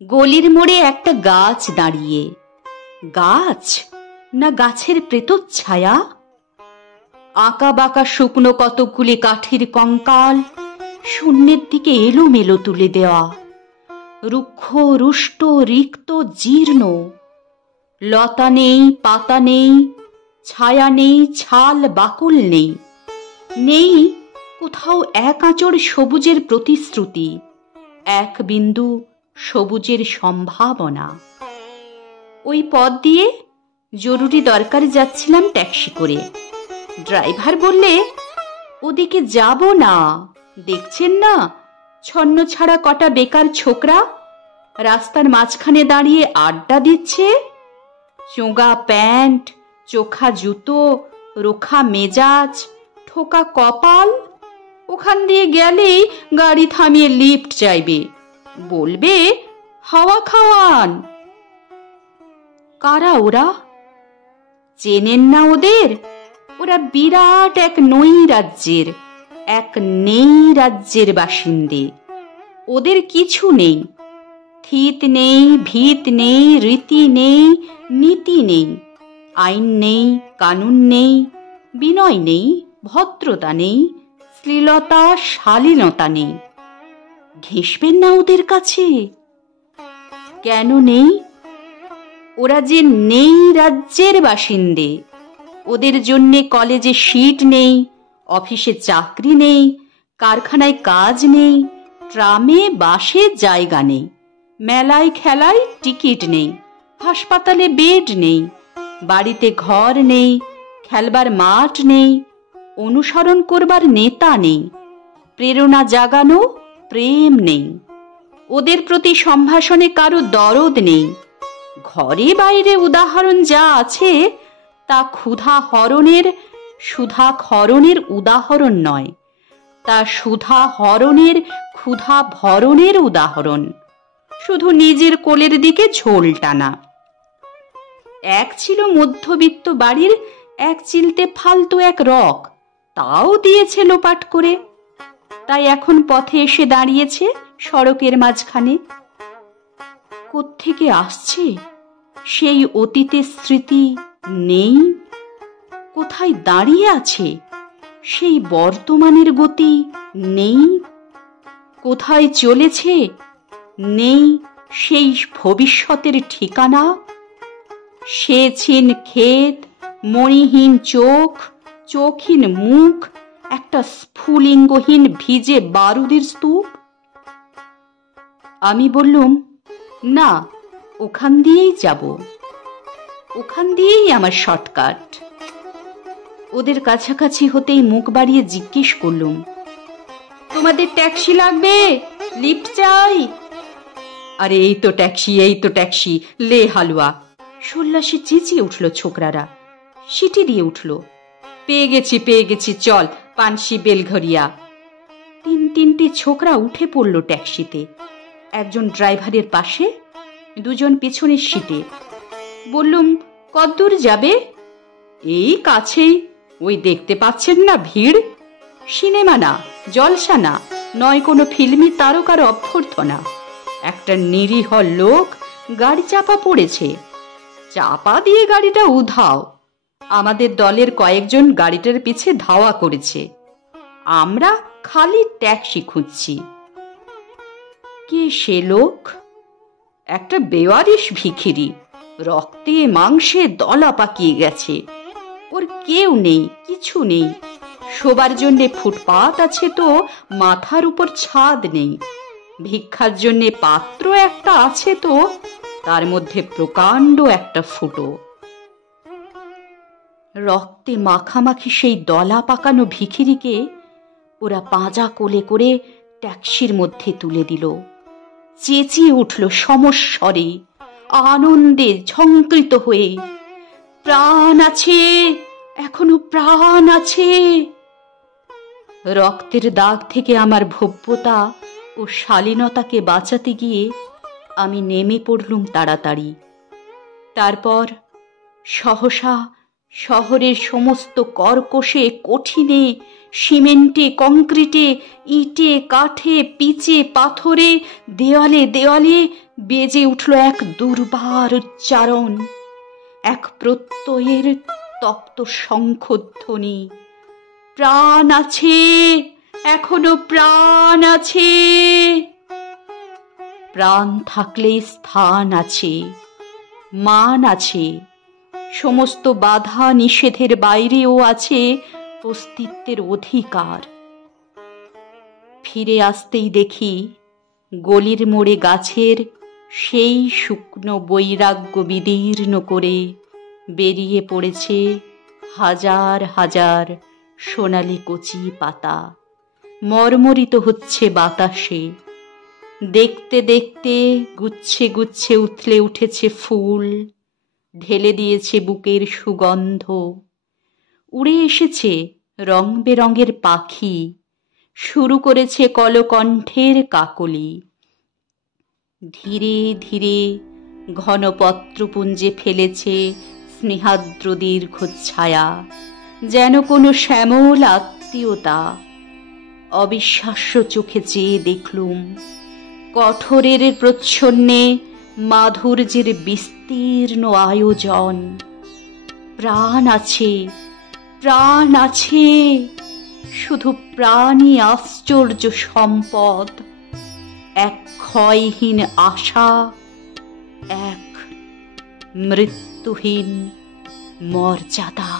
গলির মোড়ে একটা গাছ দাঁড়িয়ে। গাছ না গাছের প্রেতচ্ছায়া? আঁকা বাঁকা শুকনো কতকগুলি কাঠের কঙ্কাল শূন্যের দিকে এলোমেলো তুলে দেওয়া, রুক্ষ রুষ্ট রিক্ত জীর্ণ। লতা নেই, পাতা নেই, ছায়া নেই, ছাল বাকল নেই, নেই কোথাও এক আঁচড় সবুজের প্রতিশ্রুতি, এক বিন্দু সবুজের সম্ভাবনা। ওই পথ দিয়ে জরুরি দরকারে যাচ্ছিলাম ট্যাক্সি করে। ড্রাইভার বললে, ওদিকে যাব না, দেখছেন না ছন্ন ছাড়া কটা বেকার ছোকরা রাস্তার মাঝখানে দাঁড়িয়ে আড্ডা দিচ্ছে। চোগা প্যান্ট, চোখা জুতো, রোখা মেজাজ, ঠোকা কপাল। ওখান দিয়ে গেলেই গাড়ি থামিয়ে লিফট চাইবে, বলবে হাওয়া খাওয়ান। কারা ওরা? চেনেন না ওদের? ওরা বিরাট এক নই রাজ্যের, এক নেই রাজ্যের বাসিন্দে। ওদের কিছু নেই, থিত নেই, ভিত নেই, রীতি নেই, নীতি নেই, আইন নেই, কানুন নেই, বিনয় নেই, ভদ্রতা নেই, শ্লীলতা শালীনতা নেই। ঘেঁষবেন না ওদের কাছে। কেন নেই? ওরা যে নেই রাজ্যের বাসিন্দে। ওদের জন্যে কলেজে সিট নেই, অফিসে চাকরি নেই, কারখানায় কাজ নেই, ট্রামে বাসে জায়গা নেই, মেলায় খেলায় টিকিট নেই, হাসপাতালে বেড নেই, বাড়িতে ঘর নেই, খেলবার মাঠ নেই, অনুসরণ করবার নেতা নেই, প্রেরণা জাগানো প্রেম নেই। ওদের প্রতি সম্ভাষণে কারো দরদ নেই। ঘরে বাইরে উদাহরণ যা আছে তা ক্ষুধা হরণের সুধা ক্ষরণের উদাহরণ নয়, তা সুধা হরণের ক্ষুধা ভরণের উদাহরণ। শুধু নিজের কোলের দিকে ঝোল টানা। এক ছিল মধ্যবিত্ত বাড়ির এক চিলতে ফালতু এক রক, তাও দিয়েছে লোপাট করে। তাই এখন পথে এসে দাঁড়িয়েছে সড়কের মাঝখানে। কোত্থেকে আসছে সেই অতীতের স্মৃতি নেই? কোথায় দাঁড়িয়ে আছে সেই বর্তমানের গতি নেই? কোথায় চলেছে নেই সেই ভবিষ্যতের ঠিকানা? সেচহীন ক্ষেত, মণিহীন চোখ, চোখহীন মুখ, একটা স্ফুলিঙ্গহীন ভিজে বারুদের স্তূপ। আমি বললুম, না, ওখান দিয়েই যাব, ওখান দিয়েই আমার শর্টকাট। ওদের কাছাকাছি হতেই মুখ বাড়িয়ে জিজ্ঞেস করলুম, তোমাদের ট্যাক্সি লাগবে? লিফট চাই? আরে এই তো ট্যাক্সি, এই তো ট্যাক্সি, লে হালুয়া। সল্লাসে চেঁচিয়ে উঠল ছোকরারা, সিটি দিয়ে উঠল, পেয়ে গেছি পেয়ে গেছি, চল পানসি বেলঘরিয়া। তিনটে ছোকরা উঠে পড়ল ট্যাক্সিতে, একজন ড্রাইভারের পাশে, দুজন পিছনের সিটে। বললুম, কতদূর যাবে? এই কাছেই, ওই দেখতে পাচ্ছেন না ভিড়। সিনেমা না, জলসা না, নয় কোনো ফিল্মি তারকার অভ্যর্থনা। একটা নিরীহ লোক গাড়ি চাপা পড়েছে, চাপা দিয়ে গাড়িটা উধাও। আমাদের দলের কয়েকজন গাড়িটার পিছে ধাওয়া করেছে, আমরা খালি ট্যাক্সি খুঁজছি। কে সে লোক? একটা বেওয়ারিশ ভিখিরি, রক্তে মাংসে দলা পাকিয়ে গেছে। ওর কেউ নেই, কিছু নেই। শোবার জন্যে ফুটপাত আছে তো মাথার উপর ছাদ নেই। ভিক্ষার জন্যে পাত্র একটা আছে তো তার মধ্যে প্রকাণ্ড একটা ফুটো। রক্তে মাখামাখি সেই দলা পাকানো ভিখিরিকে ওরা পাঁজা কোলে করে ট্যাক্সির মধ্যে তুলে দিল। চেঁচিয়ে উঠল সমস্বরে, আনন্দে ঝঙ্কৃত হয়ে, প্রাণ আছে, এখনো প্রাণ আছে। রক্তের দাগ থেকে আমার ভব্যতা ও শালীনতাকে বাঁচাতে গিয়ে আমি নেমে পড়লুম তাড়াতাড়ি। তারপর সহসা শহরের সমস্ত কর্কশে, কঠিনে, সিমেন্টে, কংক্রিটে, ইটে, কাঠে, পিচে, পাথরে, দেওয়ালে দেওয়ালে বেজে উঠল এক দুর্বার উচ্চারণ, এক প্রত্যয়ের তপ্ত শঙ্খধ্বনি। প্রাণ আছে, এখনো প্রাণ আছে। প্রাণ থাকলে স্থান আছে, মান আছে, সমস্ত বাধা নিষেধের বাইরেও আছে অস্তিত্বের অধিকার। ফিরে আসতেই দেখি গলির মোড়ে গাছের সেই শুকনো বৈরাগ্য বিদীর্ণ করে বেরিয়ে পড়েছে হাজার হাজার সোনালি কচি পাতা, মর্মরিত হচ্ছে বাতাসে। দেখতে দেখতে গুচ্ছে গুচ্ছে উথলে উঠেছে ফুল, ঢেলে দিয়েছে বুকের সুগন্ধ। উড়ে এসেছে রং বেরঙের পাখি, শুরু করেছে কলকণ্ঠের কাকলি। ধীরে ধীরে ঘনপত্রপুঞ্জে ফেলেছে স্নেহাদ্র দীর্ঘ ছায়া, যেন কোনো শ্যামল আত্মীয়তা। অবিশ্বাস্য চোখে চেয়ে দেখলুম কঠোরের প্রচ্ছন্নে মাধুর্যের বিস্তীর্ণ আয়োজন। প্রাণ আছে, প্রাণ আছে, শুধু প্রাণই আশ্চর্য সম্পদ। এক ক্ষয়হীন আশা, এক মৃত্যুহীন মর্যাদা।